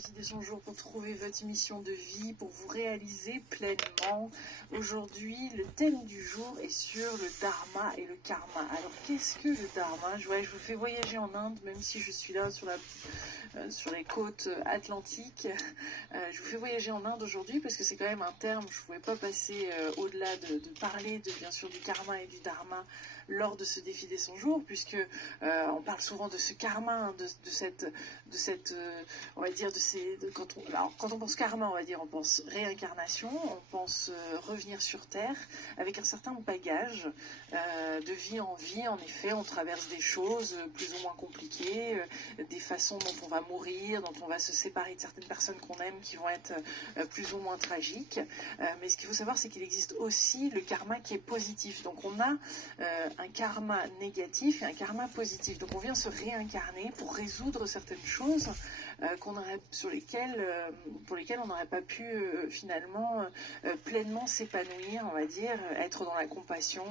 Décidez son jour pour trouver votre mission de vie, pour vous réaliser pleinement. Aujourd'hui, le thème du jour est sur le dharma et le karma. Alors, qu'est-ce que le dharma? Je vous fais voyager en Inde, même si je suis là sur les côtes atlantiques. Je vous fais voyager en Inde aujourd'hui parce que c'est quand même un terme, je ne pouvais pas passer au-delà de parler bien sûr du karma et du dharma lors de ce défi des 100 jours, puisque on parle souvent de ce karma, hein, de cette on va dire, quand on pense karma, on va dire, on pense réincarnation, on pense revenir sur Terre avec un certain bagage de vie en vie. En effet, on traverse des choses plus ou moins compliquées, des façons dont on va mourir, dont on va se séparer de certaines personnes qu'on aime qui vont être plus ou moins tragiques. Mais ce qu'il faut savoir, c'est qu'il existe aussi le karma qui est positif. Donc on a un karma négatif et un karma positif. Donc on vient se réincarner pour résoudre certaines choses pour lesquelles on n'aurait pas pu finalement pleinement s'épanouir, on va dire, être dans la compassion,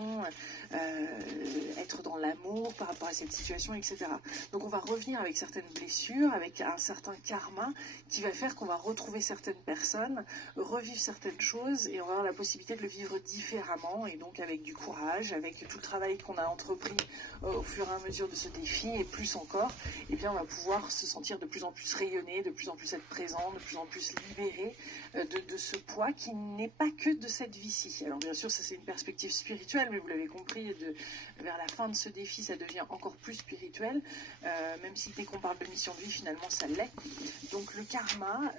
être dans l'amour par rapport à cette situation, etc. Donc on va revenir avec certaines blessures, avec un certain karma qui va faire qu'on va retrouver certaines personnes, revivre certaines choses et on va avoir la possibilité de le vivre différemment et donc avec du courage, avec tout le travail qu'on a entrepris au fur et à mesure de ce défi et plus encore, eh bien on va pouvoir se sentir de plus en plus rayonner, de plus en plus être présent, de plus en plus libéré de ce poids qui n'est pas que de cette vie-ci. Alors bien sûr ça c'est une perspective spirituelle, mais vous l'avez compris, vers la fin de ce défi ça devient encore plus spirituel, même si dès qu'on parle de mission de vie finalement ça l'est. Donc le karma,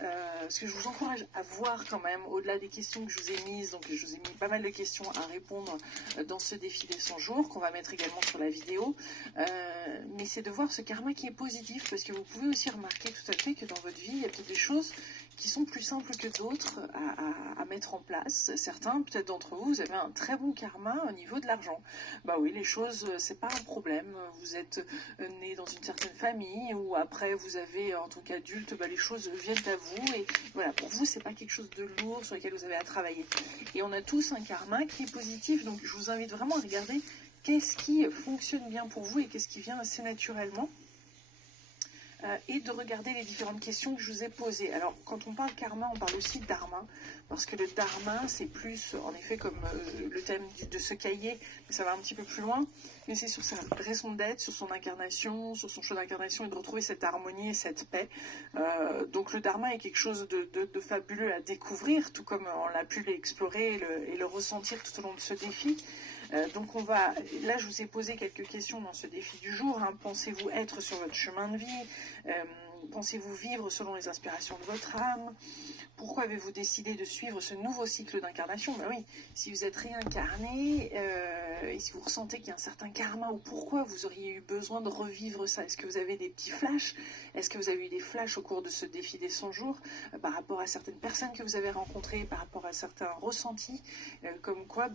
ce que je vous encourage à voir quand même, au-delà des questions que je vous ai mises, donc je vous ai mis pas mal de questions à répondre dans ce défi des 100 jours, qu'on va mettre également sur la vidéo, mais c'est de voir ce karma qui est positif, parce que vous pouvez aussi remarquer tout à fait que dans votre vie, il y a peut-être des choses qui sont plus simples que d'autres à mettre en place. Certains, peut-être d'entre vous, vous avez un très bon karma au niveau de l'argent. Bah oui, les choses, c'est pas un problème. Vous êtes né dans une certaine famille, ou après vous avez, en tant qu'adulte, bah, les choses viennent à vous, et voilà, pour vous, c'est pas quelque chose de lourd sur lequel vous avez à travailler. Et on a tous un karma qui est positif, donc je vous invite vraiment à regarder qu'est-ce qui fonctionne bien pour vous et qu'est-ce qui vient assez naturellement. Et de regarder les différentes questions que je vous ai posées. Alors, quand on parle karma, on parle aussi dharma, parce que le dharma, c'est plus, en effet, comme le thème de ce cahier, mais ça va un petit peu plus loin, mais c'est sur sa raison d'être, sur son incarnation, sur son choix d'incarnation, et de retrouver cette harmonie et cette paix. Donc le dharma est quelque chose de fabuleux à découvrir, tout comme on l'a pu l'explorer et le ressentir tout au long de ce défi. Donc là je vous ai posé quelques questions dans ce défi du jour. Hein. Pensez-vous être sur votre chemin de vie? Pensez-vous vivre selon les inspirations de votre âme? Pourquoi avez-vous décidé de suivre ce nouveau cycle d'incarnation? Ben oui, si vous êtes réincarné et si vous ressentez qu'il y a un certain karma, ou pourquoi vous auriez eu besoin de revivre ça? Est-ce que vous avez des petits flashs? Est-ce que vous avez eu des flashs au cours de ce défi des 100 jours par rapport à certaines personnes que vous avez rencontrées, par rapport à certains ressentis, comme quoi,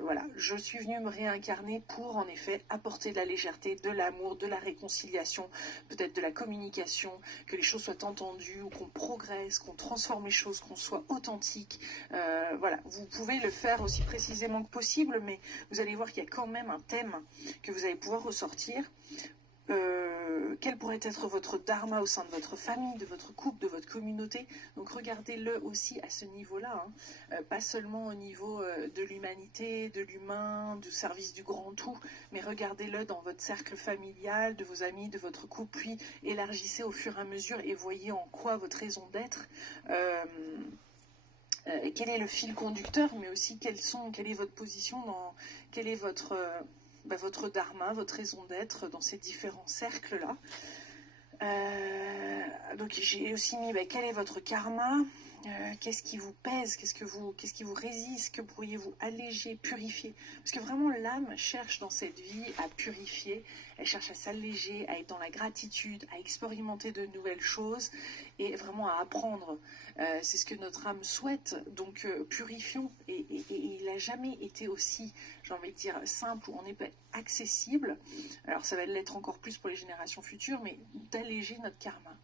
voilà, je suis venue me réincarner pour en effet apporter de la légèreté, de l'amour, de la réconciliation, peut-être de la communication, que les choses soient entendues, ou qu'on progresse, qu'on transforme les choses, qu'on soit authentique. Voilà, vous pouvez le faire aussi précisément que possible, mais vous allez voir qu'il y a quand même un thème que vous allez pouvoir ressortir. Quel pourrait être votre dharma au sein de votre famille, de votre couple, de votre communauté. Donc regardez-le aussi à ce niveau-là, hein. Pas seulement au niveau de l'humanité, de l'humain, du service du grand tout, mais regardez-le dans votre cercle familial, de vos amis, de votre couple, puis élargissez au fur et à mesure et voyez en quoi votre raison d'être, quel est le fil conducteur, mais aussi quelle est votre position, quel est votre dharma, votre raison d'être dans ces différents cercles-là. Donc j'ai aussi mis quel est votre karma, qu'est-ce qui vous pèse, qu'est-ce qui vous résiste, que pourriez-vous alléger, purifier, parce que vraiment l'âme cherche dans cette vie à purifier, elle cherche à s'alléger, à être dans la gratitude, à expérimenter de nouvelles choses et vraiment à apprendre. C'est ce que notre âme souhaite, donc purifions, et il n'a jamais été aussi, j'ai envie de dire, simple ou en effet accessible. Alors ça va l'être encore plus pour les générations futures, mais d'alléger notre karma.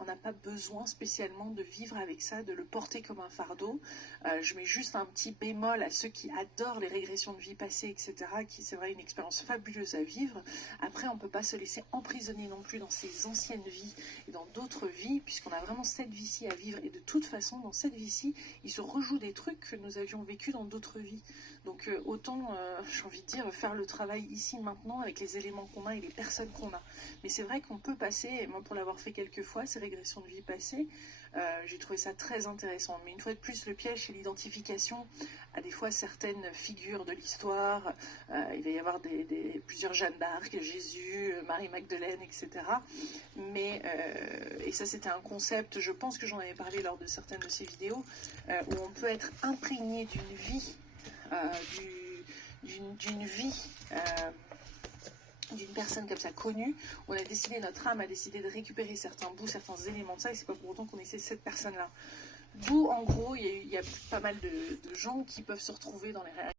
on n'a pas besoin spécialement de vivre avec ça, de le porter comme un fardeau. Je mets juste un petit bémol à ceux qui adorent les régressions de vie passée, etc., qui c'est vrai une expérience fabuleuse à vivre. Après, on ne peut pas se laisser emprisonner non plus dans ces anciennes vies et dans d'autres vies, puisqu'on a vraiment cette vie-ci à vivre. Et de toute façon, dans cette vie-ci, il se rejoue des trucs que nous avions vécu dans d'autres vies. Donc autant, j'ai envie de dire, faire le travail ici, maintenant, avec les éléments qu'on a et les personnes qu'on a. Mais c'est vrai qu'on peut passer, et moi pour l'avoir fait quelques fois, ces régressions de vie passée, j'ai trouvé ça très intéressant. Mais une fois de plus, le piège, c'est l'identification à des fois certaines figures de l'histoire. Il va y avoir plusieurs Jeanne d'Arc, Jésus, Marie-Magdeleine, etc. Mais, et ça c'était un concept, je pense que j'en avais parlé lors de certaines de ces vidéos, où on peut être imprégné d'une vie, d'une vie, d'une personne comme ça connue. On a décidé, notre âme a décidé de récupérer certains bouts, certains éléments de ça, et c'est pas pour autant qu'on essaie cette personne-là. D'où, en gros, il y a pas mal de gens qui peuvent se retrouver dans les réalités